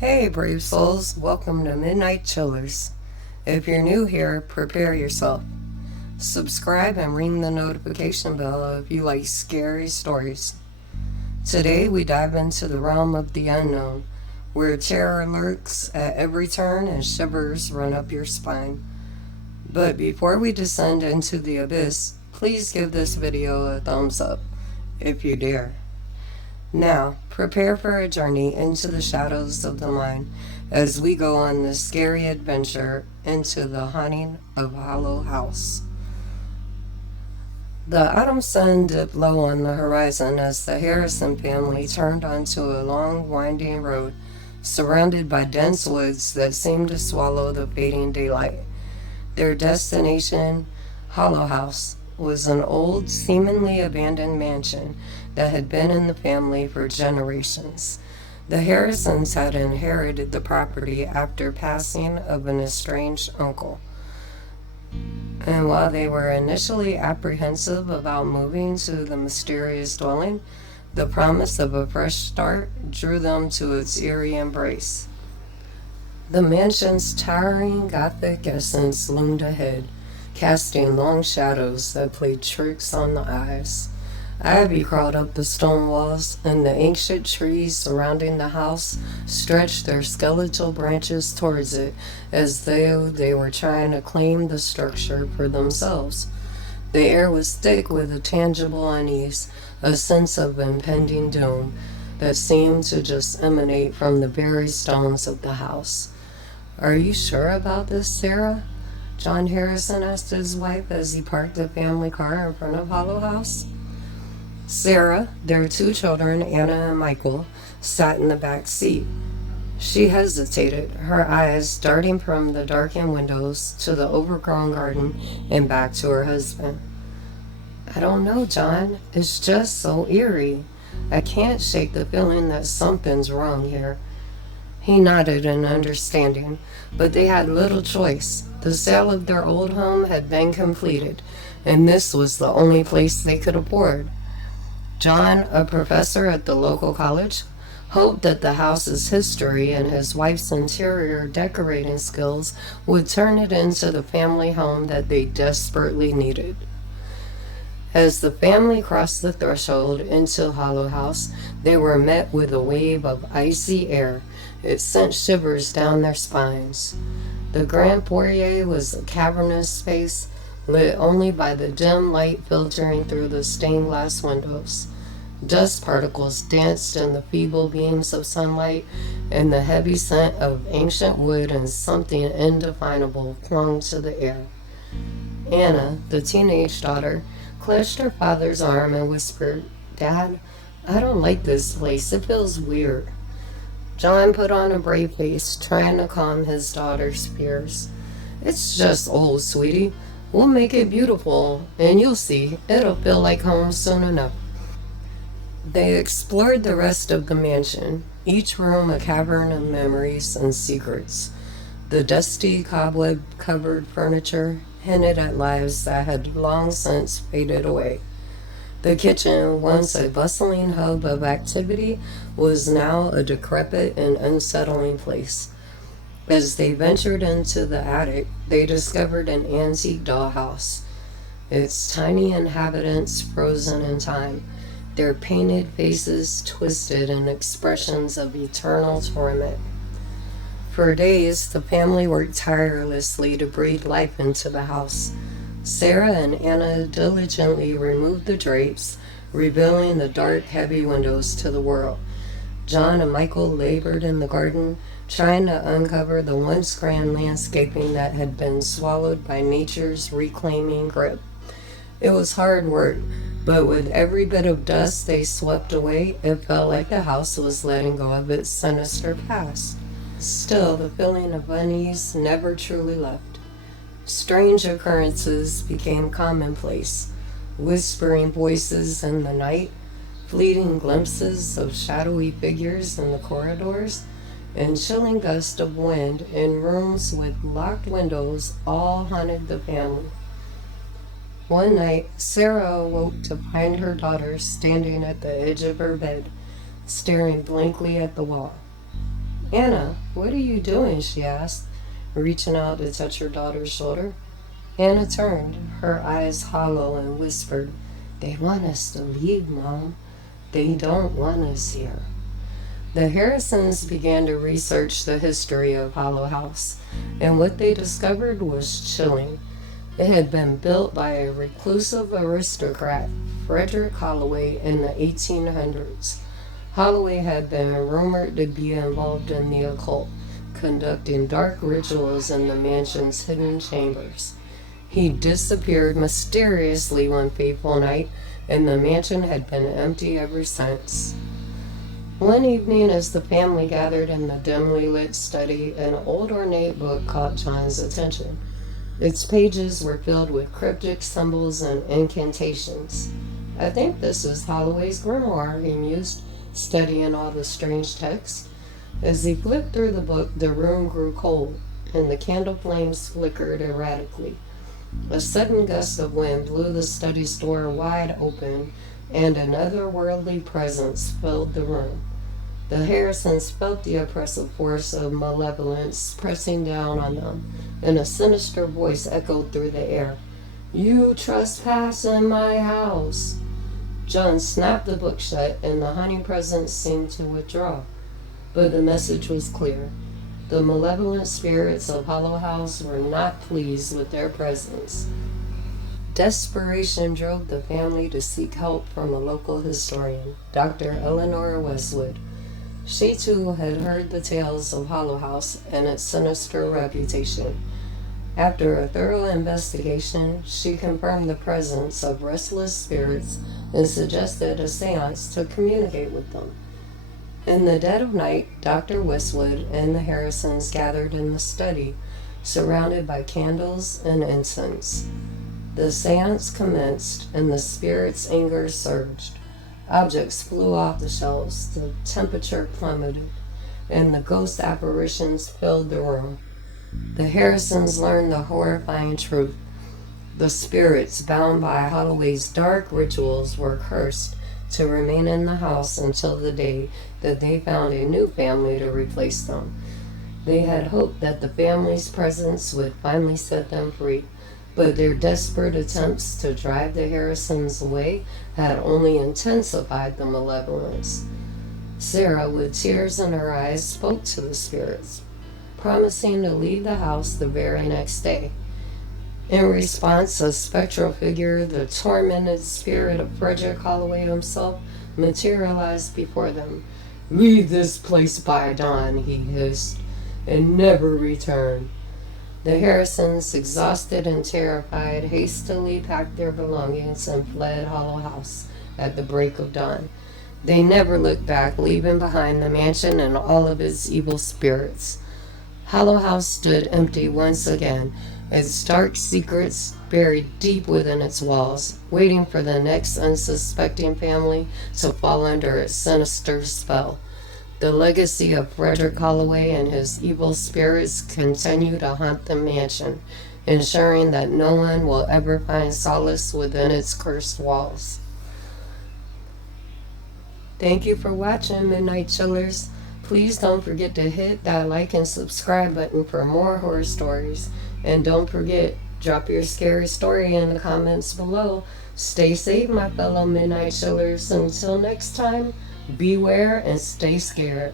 Hey, brave souls, welcome to Midnight Chillers. If you're new here, prepare yourself. Subscribe and ring the notification bell if you like scary stories. Today we dive into the realm of the unknown, where terror lurks at every turn and shivers run up your spine. But before we descend into the abyss, please give this video a thumbs up, if you dare. Now, prepare for a journey into the shadows of the mind as we go on this scary adventure into the haunting of Hollow House. The autumn sun dipped low on the horizon as the Harrison family turned onto a long, winding road surrounded by dense woods that seemed to swallow the fading daylight. Their destination, Hollow House, was an old, seemingly abandoned mansion that had been in the family for generations. The Harrisons had inherited the property after passing of an estranged uncle. And while they were initially apprehensive about moving to the mysterious dwelling, the promise of a fresh start drew them to its eerie embrace. The mansion's towering Gothic essence loomed ahead, casting long shadows that played tricks on the eyes. Ivy crawled up the stone walls, and the ancient trees surrounding the house stretched their skeletal branches towards it as though they were trying to claim the structure for themselves. The air was thick with a tangible unease, a sense of impending doom that seemed to just emanate from the very stones of the house. "Are you sure about this, Sarah?" John Harrison asked his wife as he parked the family car in front of Hollow House. Sarah, their two children, Anna and Michael, sat in the back seat. She hesitated, her eyes darting from the darkened windows to the overgrown garden and back to her husband. "I don't know, John. It's just so eerie. I can't shake the feeling that something's wrong here." He nodded in understanding, but they had little choice. The sale of their old home had been completed, and this was the only place they could afford. John, a professor at the local college, hoped that the house's history and his wife's interior decorating skills would turn it into the family home that they desperately needed. As the family crossed the threshold into Hollow House, they were met with a wave of icy air. It sent shivers down their spines. The grand foyer was a cavernous space, lit only by the dim light filtering through the stained glass windows. Dust particles danced in the feeble beams of sunlight, and the heavy scent of ancient wood and something indefinable clung to the air. Anna, the teenage daughter, clutched her father's arm and whispered, "Dad, I don't like this place. It feels weird." John put on a brave face, trying to calm his daughter's fears. "It's just old, sweetie. We'll make it beautiful, and you'll see, it'll feel like home soon enough." They explored the rest of the mansion, each room a cavern of memories and secrets. The dusty, cobweb-covered furniture hinted at lives that had long since faded away. The kitchen, once a bustling hub of activity, was now a decrepit and unsettling place. As they ventured into the attic, they discovered an antique dollhouse, its tiny inhabitants frozen in time, their painted faces twisted in expressions of eternal torment. For days, the family worked tirelessly to breathe life into the house. Sarah and Anna diligently removed the drapes, revealing the dark, heavy windows to the world. John and Michael labored in the garden, trying to uncover the once grand landscaping that had been swallowed by nature's reclaiming grip. It was hard work, but with every bit of dust they swept away, it felt like the house was letting go of its sinister past. Still, the feeling of unease never truly left. Strange occurrences became commonplace. Whispering voices in the night, fleeting glimpses of shadowy figures in the corridors, and chilling gusts of wind in rooms with locked windows all haunted the family. One night, Sarah awoke to find her daughter standing at the edge of her bed, staring blankly at the wall. Anna, what are you doing? She asked, reaching out to touch her daughter's shoulder. Anna turned, her eyes hollow, and whispered, "They want us to leave, Mom. They don't want us here." The Harrisons began to research the history of Hollow House, and what they discovered was chilling. It had been built by a reclusive aristocrat, Frederick Holloway, in the 1800s. Holloway had been rumored to be involved in the occult, conducting dark rituals in the mansion's hidden chambers. He disappeared mysteriously one fateful night, and the mansion had been empty ever since. One evening, as the family gathered in the dimly lit study, an old ornate book caught John's attention. Its pages were filled with cryptic symbols and incantations. "I think this is Holloway's grimoire," he mused, studying all the strange text. As he flipped through the book, the room grew cold, and the candle flames flickered erratically. A sudden gust of wind blew the study's door wide open, and an otherworldly presence filled the room. The Harrisons felt the oppressive force of malevolence pressing down on them, and a sinister voice echoed through the air. "You trespass in my house." John snapped the book shut, and the honey presence seemed to withdraw. But the message was clear. The malevolent spirits of Hollow House were not pleased with their presence. Desperation drove the family to seek help from a local historian, Dr. Eleanor Westwood. She too had heard the tales of Hollow House and its sinister reputation. After a thorough investigation, she confirmed the presence of restless spirits and suggested a seance to communicate with them. In the dead of night, Dr. Westwood and the Harrisons gathered in the study, surrounded by candles and incense. The seance commenced, and the spirit's anger surged. Objects flew off the shelves, the temperature plummeted, and the ghost apparitions filled the room. The Harrisons learned the horrifying truth. The spirits bound by Holloway's dark rituals were cursed to remain in the house until the day that they found a new family to replace them. They had hoped that the family's presence would finally set them free, but their desperate attempts to drive the Harrisons away had only intensified the malevolence. Sarah, with tears in her eyes, spoke to the spirits, promising to leave the house the very next day. In response, a spectral figure, the tormented spirit of Frederick Holloway himself, materialized before them. "Leave this place by dawn," he hissed, "and never return." The Harrisons, exhausted and terrified, hastily packed their belongings and fled Hollow House at the break of dawn. They never looked back, leaving behind the mansion and all of its evil spirits. Hollow House stood empty once again, its dark secrets buried deep within its walls, waiting for the next unsuspecting family to fall under its sinister spell. The legacy of Frederick Holloway and his evil spirits continue to haunt the mansion, ensuring that no one will ever find solace within its cursed walls. Thank you for watching, Midnight Chillers. Please don't forget to hit that like and subscribe button for more horror stories. And don't forget, drop your scary story in the comments below. Stay safe, my fellow Midnight Chillers. Until next time, beware and stay scared.